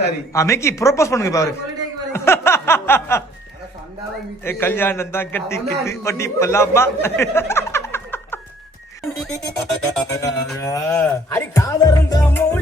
Sorry. ஆ மேக்கி propose பண்ணுங்க பாரு. கல்யாணம் தான் கட்டி கிட்டு. ஒட்டி பல்லாமா அடி காதருந்த மூலி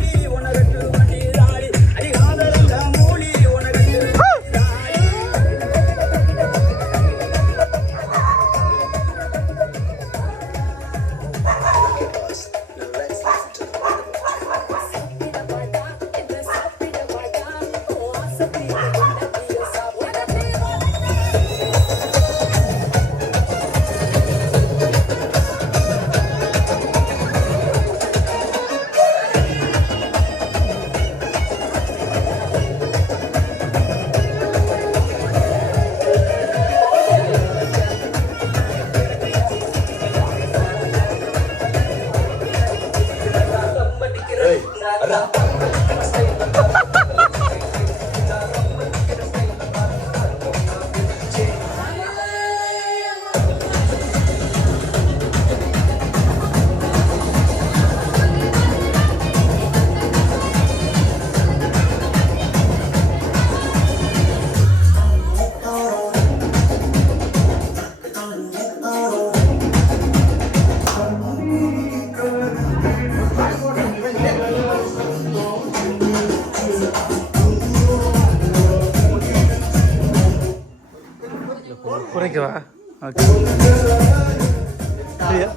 Iya.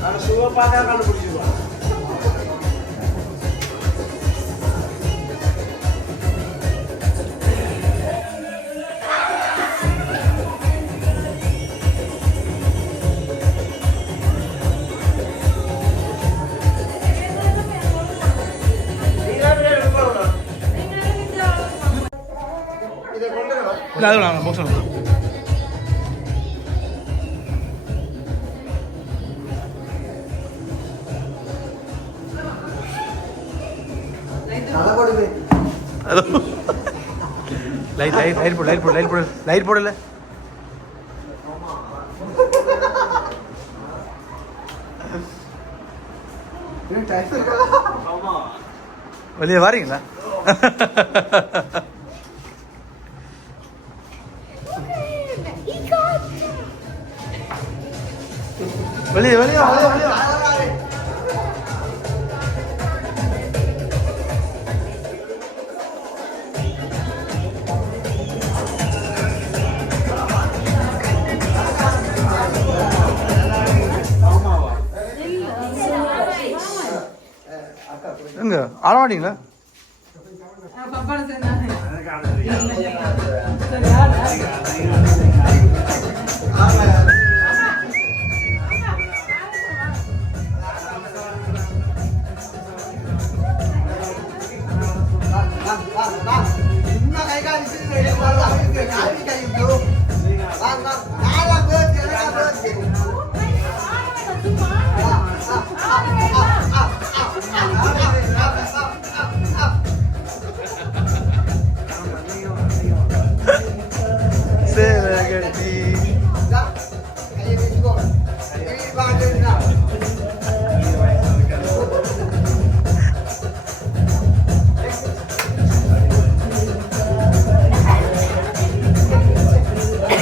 Arasuwa pada kalau இல்லை அது வேணாம் பாக்ஸ் வேணாம். லைட் லைட் லைட் போடு லைட் போடு லைட் போடு லைட் போடல? வெளியே வாரீங்களா வெளியே வெளியே வெளியே எங்க? ஆளமாட்டீங்களா பாப்பா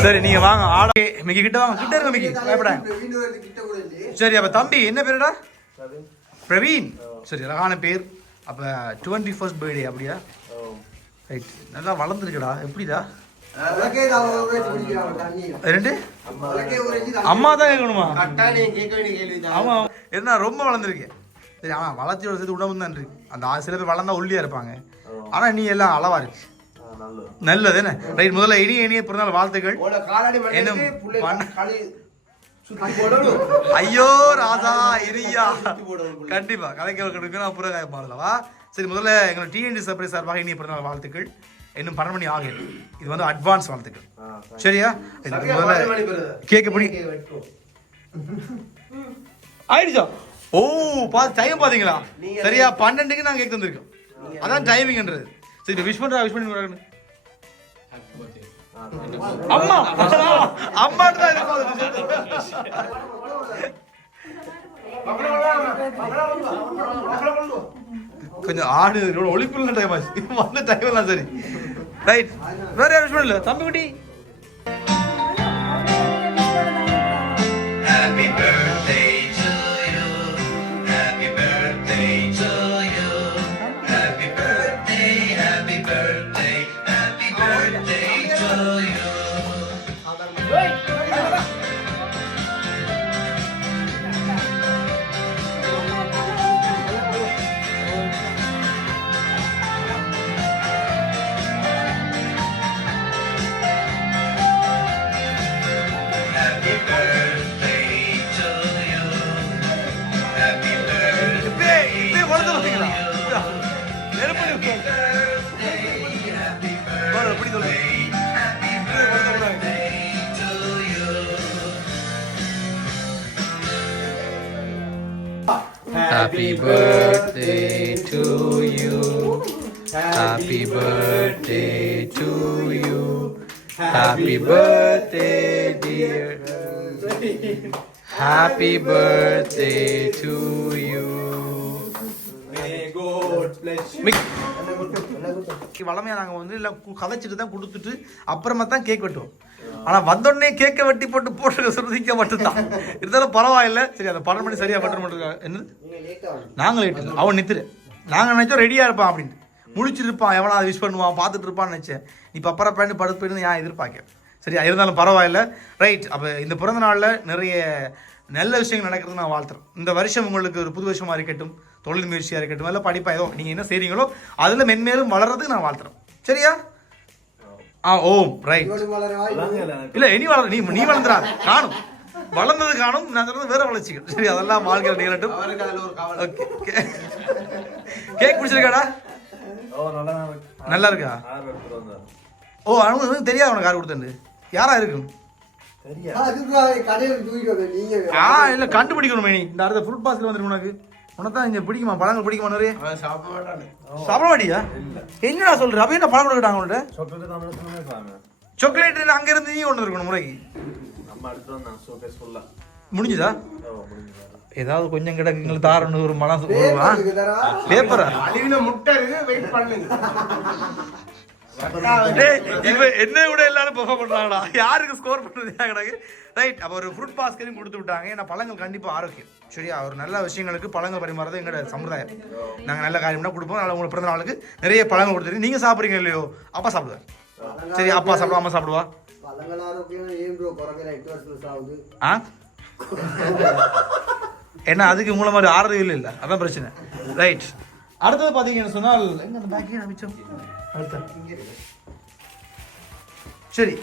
சரி நீங்க வாங்க ஆட மிக்கி கிட்ட வாங்க. கிட்ட இருங்க மிக்கி. பயப்படாங்க. சரி அப்ப தம்பி என்ன பேருடா? பிரவீன். சரி அழகான பேர். அப்ப டுவெண்ட்டி ஃபர்ஸ்ட் பர்த்டே அப்படியா ரைட் நல்லா வளர்ந்துருக்குடா. எப்படிடா. ரெண்டு? அம்மா. தான் கேட்கணுமா? ஆமா ஆமா. என்ன ரொம்ப வளர்ந்துருக்கேன் சரி ஆமா வளர்ச்சியோட சேர்த்து உடம்பு தான் இருக்கு. அந்த சில பேர் வளர்ந்தா ஒல்லியா இருப்பாங்க. ஆனா நீ எல்லாம் அளவா இருக்கு. நல்லது. என்ன ரைட் முதல்ல இனிய இனிய பிறந்தால் வாழ்த்துக்கள். என்னும் ஐயோ ராதா இனியா. கண்டிப்பா கதைக்க கிடைக்கும் நான் புற பாடலவா சரி முதல்ல எங்களோட டிஎன்டி சர்ப்ரைஸ் சார்பாக இனிய பிறந்தால் வாழ்த்துக்கள். இன்னும் பன்னெண்டு மணி ஆகும் இது வந்து அட்வான்ஸ் வாழ்த்துக்கள். சரியா? முதல்ல கேட்கப்படி ஆயிடுச்சா? ஓ பார்த்து டைம் பாத்தீங்களா? சரியா பன்னெண்டுக்கு நாங்கள் கேக் தந்திருக்கோம் அதான் டைமிங்ன்றது சரி விஷ் பண்ணுறா விஷ் பண்ணி అమ్మ అమ్మ கொஞ்சம் ஆடு ஒழிப்புள்ள டைம் ஆச்சு வந்த டைம்லாம் சரி ரைட் வேற யாரும் இல்லை தம்பி குட்டி Happy birthday Hallelujah. Happy birthday to you. Happy birthday to you. Happy birthday, dear. Happy birthday to you. வளமையா நாங்க வந்து இல்ல கு- கதைச்சிட்டு தான் கொடுத்துட்டு அப்புறமா தான் கேக் வெட்டுவோம் ஆனா வந்தோடனே கேக்கை வெட்டி போட்டு போட்டு சுருதிக்க மட்டும்தான். இருந்தாலும் பரவாயில்ல. சரி அந்த பன்னெண்டு மணி சரியா பட்டு மட்டும் என்ன நாங்கள் லேட்டு அவன் நித்துரு. நாங்கள் நினைச்சோம் ரெடியாக இருப்பான் அப்படின்னு முழிச்சிருப்பான் எவனா விஷ் பண்ணுவான் பார்த்துட்டு இருப்பான்னு நினச்சேன். நீ பப்பர பேண்டு படுத்து போயிருந்து ஏன் எதிர்பார்க்க சரியா இருந்தாலும் பரவாயில்ல. ரைட் அப்போ இந்த பிறந்த நாளில் நிறைய நல்ல விஷயங்கள் நடக்கிறது நான் வாழ்த்துறேன். இந்த வருஷம் உங்களுக்கு ஒரு புது வருஷமாக இருக்கட்டும் தொழில் முயற்சியாக இருக்கட்டும் இல்லை படிப்பா ஏதோ நீங்கள் என்ன செய்கிறீங்களோ அதில் மென்மேலும் வளர்றதுக்கு நான் வாழ்த்துறேன். சரியா? ஆ ஓம் ரைட் இல்ல. இனி வளர நீ நீ வளர்ந்துடா காணும். வளர்ந்தது காணும் நான் சொல்றது வேற வளர்ச்சிகள். சரி அதெல்லாம் வாழ்க்கையில் நிகழட்டும். அவருக்கு அதுல ஒரு கவலை. ஓகே. கேக் பிடிச்சிருக்காடா நல்லா இருக்கா. ஓ அவனுக்கு தெரியாது அவனுக்கு யார் கொடுத்தது யாரா இருக்கும்? ஆ இல்ல கண்டுபிடிக்கணும் நீ. இந்த அடுத்த ஃப்ரூட் பாஸ்கெட் வந்துருக்கு உனக்கு. உனக்கு இங்க பிடிக்குமா? பழங்கள் பிடிக்குமா நிறைய சாப்பிட மாட்டியா என்னடா சொல்ற? அப்ப என்ன பழம் கொடுக்குறாங்க உங்கள்ட்ட சாக்லேட் அங்க இருந்து நீ கொண்டு இருக்கணும் முறைக்கு. முடிஞ்சுதா? ஏதாவது கொஞ்சம் கிடக்கு எங்களுக்கு தாரணும் ஒரு தரவா பேப்பரா முட்டை வெயிட் பண்ணுங்க. என்ன விட எல்லாரும் பெர்ஃபார்ம் பண்றாங்கடா. யாருக்கு ஸ்கோர் பண்றது ரைட் அப்போ ஒரு ஃப்ரூட் பாஸ்கரையும் கொடுத்து விட்டாங்க. ஏன்னா பழங்கள் கண்டிப்பா ஆரோக்கியம். சரியா? ஒரு நல்ல விஷயங்களுக்கு பழங்கள் பரிமாறது எங்களோட சம்பிரதாயம். நாங்க நல்ல காரியம்னா கொடுப்போம். அதனால உங்களுக்கு பிறந்த நாளுக்கு நிறைய பழங்கள் கொடுத்துருக்கு நீங்க சாப்பிடுறீங்க இல்லையோ? அப்பா சாப்பிடுவார். சரி அப்பா சாப்பிடுவா அம்மா சாப்பிடுவா? பழங்கள் ஆரோக்கியம் ஏன் ப்ரோ குறைக்கிற எட்டு வருஷம் ஆகுது. ஆ? ஏன்னா அதுக்கு மூலம் மாதிரி ஆறது இல்லை. இல்லை அதான் பிரச்சனை. ரைட் அடுத்தது பார்த்தீங்கன்னு சொன்னால் எங்க அந்த பேக்கே மிச்சம் அடுத்த சரி.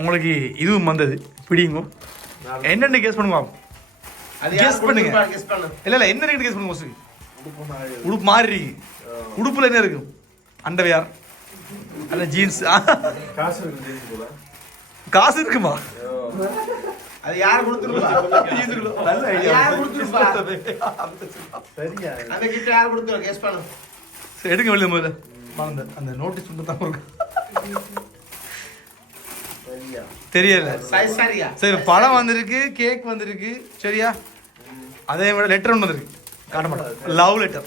உங்களுக்கு இதுவும் வந்தது. பிடிங்க. என்னென்ன கேஸ் பண்ணுங்க பண்ணுங்க. பண்ணுங்க கெஸ் பண்ணு. இல்ல இல்ல என்ன கேஸ் பண்ணுங்க ஃபர்ஸ்ட் உடுப்பு மாறி இருக்கு. உடுப்புல என்ன இருக்கும் அண்டவையார் அல்ல ஜீன்ஸ் காசு இருக்குமா? அது யார் கொடுத்துருப்பா? நல்ல ஐடியா. யார் கொடுத்துருப்பா? அந்த கிட்ட யார் கொடுத்துருவா கெஸ் பண்ணு சரி எடுங்க வெளியே முதல்ல. மறந்த அந்த நோட்டீஸ் மட்டும் தான் இருக்கு தெரியல. சரி பழம் வந்திருக்கு கேக் வந்திருக்கு. சரியா? அதே விட லெட்டர் ஒன்று வந்திருக்கு. காட்ட மாட்டேன். லவ் லெட்டர்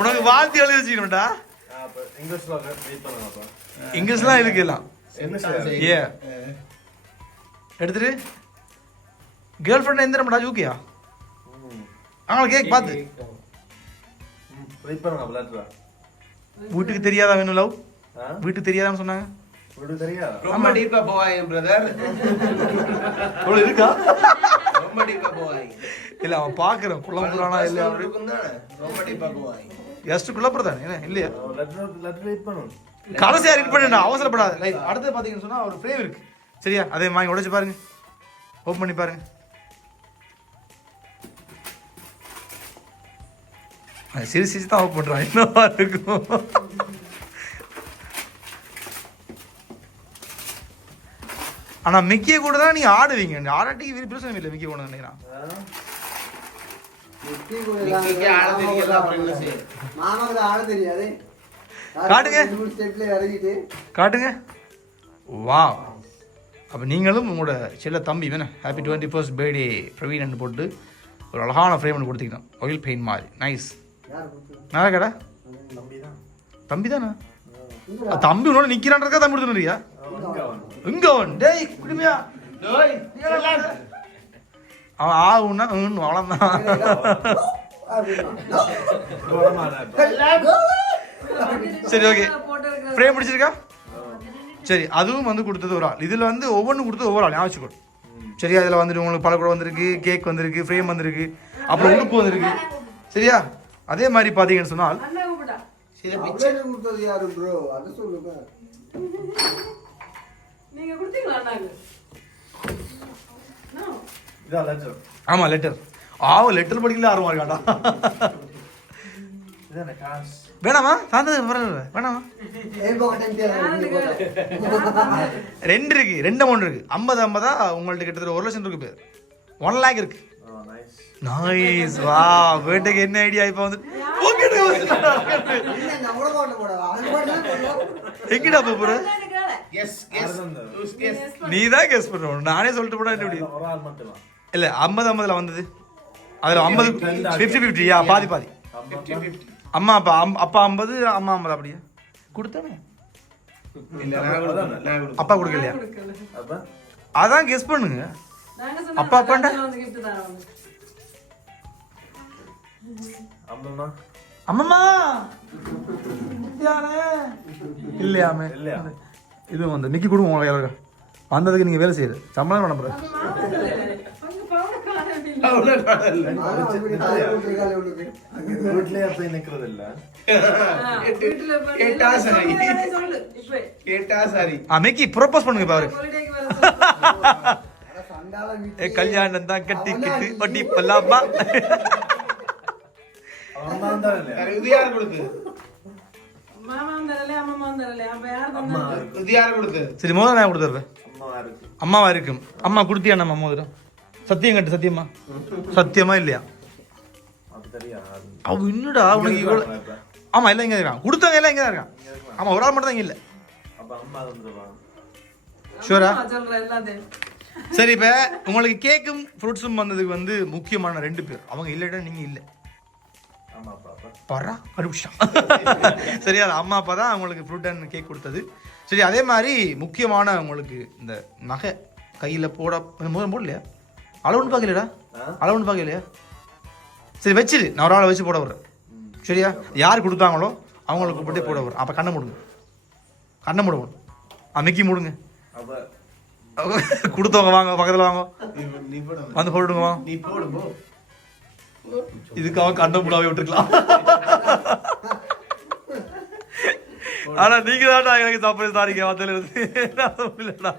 உனக்கு வாழ்த்து எழுதி வச்சுக்கணும்டா. இங்கிலீஷ்லாம் இருக்கு எல்லாம். ஏ எடுத்துட்டு கேர்ள் ஃப்ரெண்ட் எந்த நம்மடா யூகியா அவங்களை கேக் பார்த்து. வீட்டுக்கு தெரியாதா வேணும் லவ் வீட்டுக்கு தெரியாதான்னு சொன்னாங்க. ரொம்ப டீப்பா போவாய் பிரதர் இவ்வளோ இருக்கா? ரொம்ப டீப்பா இல்ல அவன் பாக்குறான் குளம் இருக்கும் தானே ரொம்ப டீப்பா ஜஸ்ட் என்ன இல்லையா? கடைசியா ரீட் பண்ணிடா அவசரப்படாத. அடுத்து பாத்தீங்கன்னு சொன்னா ஒரு ஃப்ரேம் இருக்கு. சரியா? அதே வாங்கி உடைச்சு பாருங்க. ஓப்பன் பண்ணி பாருங்க. அது சிரிச்சு சிரிச்சு தான் ஓப்பன் பண்றான். என்னவா இருக்கும்? ஆனா மிக்கிய கூட தான் நீங்க ஆடுவீங்க. ஆடாட்டிக்கு விரு பிரச்சனை இல்லை மிக்கிய கூட நினைக்கிறான். காட்டுங்க. காட்டுங்க. வா அப்போ நீங்களும் உங்களோட சில தம்பி வேணா happy twenty first birthday Praveen போட்டு ஒரு அழகான ஃப்ரேம் ஒன்று கொடுத்துக்கிட்டோம் ஆயில் பெயிண்ட் மாதிரி. நைஸ்? நல்லா கடை தம்பி தானே? தம்பி உன்னோட நிக்கிறான்றதுக்கா தம்பி கொடுத்துறியா இங்க அவன். டேய் குடுமையா? அவன் ஆகுன்னா ம் அப்படின்னா. சரி ஓகே ஃப்ரேம் பிடிச்சிருக்கா சரி அதுவும் வந்து கொடுத்தது ஒரு ஆள். இதில் வந்து ஒவ்வொன்றும் கொடுத்தது ஒவ்வொரு ஆள். ஞாபகம் சரியா இதில் வந்துட்டு உங்களுக்கு பழக்கூட வந்திருக்கு கேக் வந்திருக்கு ஃப்ரேம் வந்திருக்கு அப்புறம் உடுப்பு வந்திருக்கு. சரியா? அதே மாதிரி பார்த்தீங்கன்னு சொன்னால் சில அவளே கொடுத்தது யாரு bro? அது சொல்லுங்க. நீங்க கொடுத்தீங்களா அண்ணாக்கு ஆமாம் லெட்டர் ஆவ லெட்டர் படிக்கல ஆர்வம் இருக்காண்டா வேணாமா? சாந்தது பரவாயில்ல வேணாமா? ரெண்டு இருக்கு. ரெண்டு அமௌண்ட் இருக்கு. ஐம்பது ஐம்பதா? உங்கள்ட்ட கிட்டத்தட்ட ஒரு லட்சம் இருக்கு பேர். ஒன் லேக் இருக்கு. நைஸ் வா பேட்டைக்கு என்ன ஐடியா இப்போ வந்து? போட. எங்கடா போற? எஸ் எஸ் எஸ் நீ தான் கெஸ் பண்ணணும் நானே சொல்லிட்டு என்ன முடியும் இல்ல ஐம்பது ஐம்பதுல வந்தது. அதுல ஐம்பது ஃபிஃப்டி ஃபிஃப்டியா பாதி பாதி. அம்மா அப்பா அப்பா ஐம்பது அம்மா ஐம்பது அப்படியா? கொடுத்தானே இல்ல நான் கொடுத்தேன் நான் கொடுத்தேன் அப்பா கொடுக்கலையா? அதான் கெஸ் பண்ணுங்க. அப்பா, அப்பாண்டா? அம்மம்மா? இல்லையாமே இது வந்து நிக்கி கொடுங்க உங்களை யாரும் வந்ததுக்கு நீங்க வேலை செய்யுது சம்பளம் பண்ண போற அது மாமா இல்ல. அங்க பவுன கேட்டா. கேட்டா மிக்கி ப்ரொபோஸ் பண்ணுங்க பாரு. ஏ கல்யாணம் தான் கட்டிக்கிட்டு ஒட்டி பல்லாமா சரி, நான் கொடுத்துருவேன் அம்மாவா இருக்கும் அம்மா கொடுத்தியா நம்ம மோதிரம்? சத்தியம் கட்டு சத்தியமா? சத்தியமா இல்லையா? அவ இன்னுடா உனக்கு இவ்வளவு ஆமா எல்லாம் இங்க இருக்கான். கொடுத்தவங்க எல்லாம் இங்கே தான் இருக்கான். ஆமா ஒரு ஆள் மட்டும் தான் இங்க இல்ல. ஷூரா சரி இப்ப உங்களுக்கு கேக்கும் ஃப்ரூட்ஸும் வந்ததுக்கு வந்து முக்கியமான ரெண்டு பேர். அவங்க இல்லைடா நீங்க இல்ல. பரா அருஷா சரியா அது அம்மா அப்பா தான் அவங்களுக்கு ஃப்ரூட் அண்ட் கேக் கொடுத்தது. சரி அதே மாதிரி முக்கியமான உங்களுக்கு இந்த நகை கையில் போட முதல் போடலையா? அளவுன்னு பார்க்கலையடா. அளவுன்னு பார்க்கலையா. சரி வச்சிரு. நான் ஒரு ஆளை வச்சு போட வர்றேன் சரியா? யார் கொடுத்தாங்களோ அவங்களுக்கு கூப்பிட்டு போட வர்றேன் அப்போ கண்ணை மூடுங்க. கண்ணை மூடுவோம். அமைக்கி மூடுங்க. கொடுத்தவங்க வாங்க பக்கத்தில் வாங்க. வந்து போட்டுடுங்க வாங்க இதுக்காக கண்ணை மூடாவே விட்டுருக்கலாம். ஆனா நீங்க தான் எனக்கு சர்ப்ரைஸ் தாரீங்க. வந்ததுல இருந்து. நான் இல்லடா.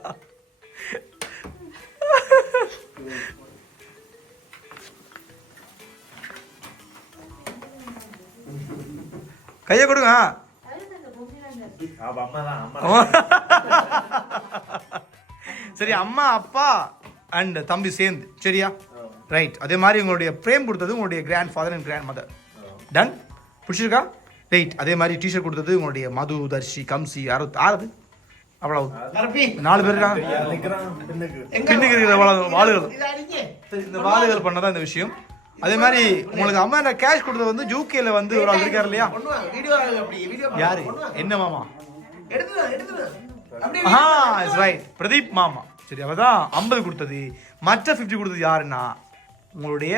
கையை கொடுங்க. சரி அம்மா அப்பா அண்ட் தம்பி சேர்ந்து. சரியா? ரைட் அதே மாதிரி உங்களுடைய பிரேம் கொடுத்தது உங்களுடைய grand father and grand mother ton பிடிச்சிருக்கா ரைட் அதே மாதிரி டிஷர்ட் கொடுத்தது உங்களுடைய மது தர்ஷி கம்சி யாரோ ஆறுது அவ்வளவு. நாலு பேர் இருக்காங்க. பின்னுக்கு. இருக்கிற வாளுகள். இந்த வாளுகள் பண்ணதான் இந்த விஷயம். அதே மாதிரி உங்களுக்கு அம்மா என்ன கேஷ் கொடுத்தது வந்து ஜூகேல வந்து ஒரு ஆள் இருக்காரு இல்லையா? யாரு. என்ன மாமா? ஆ இஸ் ரைட் பிரதீப் மாமா. சரி அவ தான் ஐம்பது கொடுத்தது. மற்ற ஃபிஃப்டி கொடுத்தது யாருன்னா? உங்களுடைய.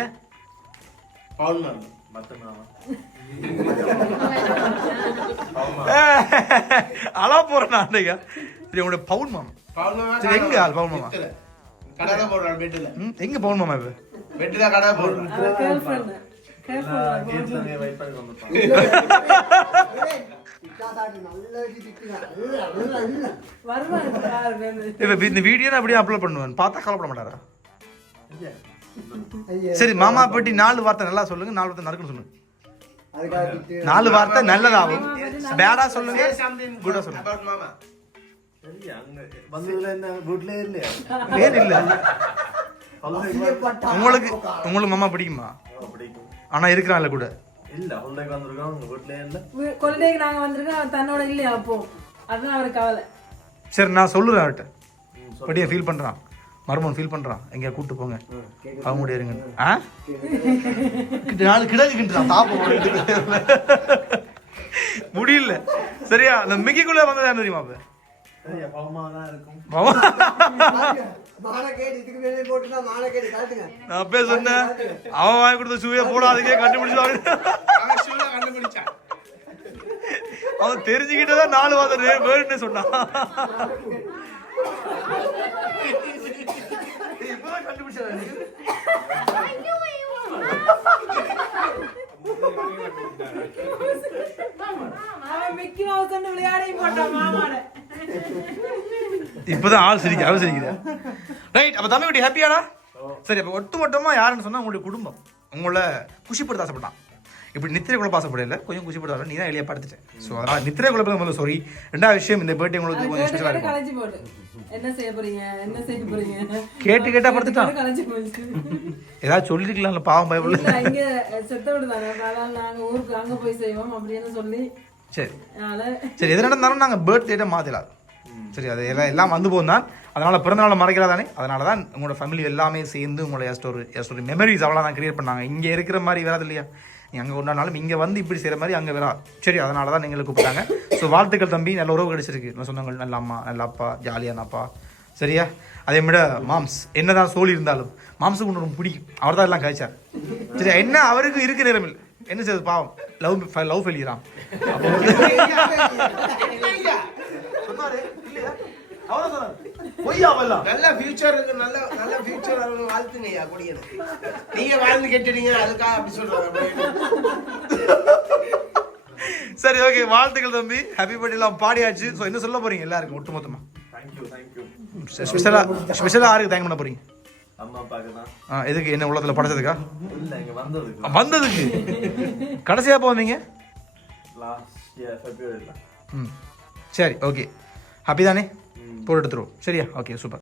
அலா போறேன் நான் சரி உங்களுடைய பவுன் மாமா. பவுன் மேம் சரி, எங்க பவுன் மாமா? போடுறான் ம், எங்க மாமா இப்ப? போடுறான். இந்த வீடியோ நான் அப்படியே அப்லோட் பண்ணுவேன் பார்த்தா கவலைப்பட மாட்டாரா? சரி மாமா பற்றி நாலு வார்த்தை நல்லா சொல்லுங்க நாலு வார்த்தை நறுக்குன்னு சொல்லுங்க. நாலு வார்த்தை நல்லதாகும். பேடா சொல்லுங்க குட்டா சொல்லுங்க. உங்களுக்கு. உங்களுக்கு மாமா பிடிக்குமா ஆனா இருக்கிறான்ல கூட நாங்க வந்திருக்கோம் தன்னோட இல்லையா அப்போ அதுதான் அவருக்கு கவலை சரி நான் சொல்லுறேன் அவர்கிட்ட படியே ஃபீல் பண்றான் மருமன் ஃபீல் பண்றான் எங்கேயா கூட்டு போங்க அவங்க இருங்க ஆ கிட்ட நாலு கிடக்குன்றான் தாப்பம் முடியல சரியா அந்த மிகிக்குள்ள வந்ததா தெரியுமா அப்ப நான் அப்பவே சொன்னேன் அவன் வாங்கி கொடுத்த ஷூவே போடாதீங்க கண்டுபிடிச்சு அவன் தெரிஞ்சுக்கிட்டதான் நாலு வாதம் வேணும்னு சொன்னான். கண்டுபிடிச்சா இப்பதான் ஆள் சிரிக்க அவள் சிரிக்குது ரைட் அப்ப தம்பி குட்டி ஹாப்பியாடா சரி அப்ப ஒட்டு மொத்தமா யாருன்னு சொன்னா உங்களுடைய குடும்பம். உங்களை குஷிப்படுத்த ஆசைப்பட்டான். இப்படி நித்திரை குழப்ப ஆசைப்படல கொஞ்சம் குஷிப்படுத்த நீ தான் எளியா படுத்துட்டேன் ஸோ அதனால நித்திரை குழப்பம் முதல்ல சாரி ரெண்டாவது விஷயம் இந்த பர்த்டே உங்களுக்கு கொஞ்சம் ஸ்பெஷலாக இருக்கும். போட்டு கேட்டு கேட்டா படுத்துட்டான். ஏதாவது சொல்லிருக்கலாம்ல பாவம் பயப்படல. இல்ல, இங்க செத்த விடுதாங்க அதனால நாங்க ஊருக்கு அங்க போய் செய்வோம் அப்படின்னு சொல்லி சரி. சரி எது நடந்தாலும் நாங்கள் பர்த் டேட்டை மாற்றலாம் சரி அது எல்லாம் எல்லாம் வந்து போகும் தான் அதனால் பிறந்தநாளை மறைக்கிறதானே? அதனால தான் உங்களோட ஃபேமிலி எல்லாமே சேர்ந்து உங்களோட எஸ்ட் ஒரு எஸ்ட் ஒரு மெமரிஸ் அவ்வளோ தான் கிரியேட் பண்ணாங்க. இங்கே இருக்கிற மாதிரி வராது இல்லையா? நீ அங்கே கொண்டாடினாலும் இங்கே வந்து இப்படி செய்கிற மாதிரி அங்கே வரா. சரி அதனால தான் எங்களை கூப்பிட்டாங்க. ஸோ வாழ்த்துக்கள் தம்பி. நல்ல உறவு கிடைச்சிருக்கு. நல்ல சொந்தங்கள்? நல்ல அம்மா நல்ல அப்பா ஜாலியான அப்பா. சரியா? அதே விட மாம்ஸ் என்னதான் சோழி இருந்தாலும் மாம்ஸுக்கு ஒன்று ரொம்ப பிடிக்கும். அவர் தான் எல்லாம் கழிச்சார். சரி என்ன அவருக்கு இருக்க நேரம் இல்லை. என்ன செய்யுது பாவம்? லவ் லவ் ஃபெயிலியராம் நல்ல ஃபியூச்சர் நல்ல நல்ல ஃபியூச்சர் வாழ்த்துங்கய்யா நீங்க வாழ்ந்து கேட்டுறீங்க அதுக்காக அப்படி சொல்றாங்க சரி ஓகே வாழ்த்துக்கள் தம்பி. ஹாப்பி பர்த்டே எல்லாம் பாடியாச்சு. ஸோ என்ன சொல்ல போறீங்க எல்லாருக்கும் ஒட்டுமொத்தமா? தேங்க்யூ தேங்க்யூ ஸ்பெஷலா ஸ்பெஷலா யாருக்கு தேங்க் பண்ண போறீங்க? ஆ, எதுக்கு? என்ன உள்ளத்துல படைச்சதுக்கா? வந்ததுக்கு. ஆ, வந்ததுக்கு? கடைசியா எப்போ வந்தீங்க? ம். சரி ஓகே. ஹாப்பி தானே? போட்டு எடுத்துருவோம். சரியா? Okay super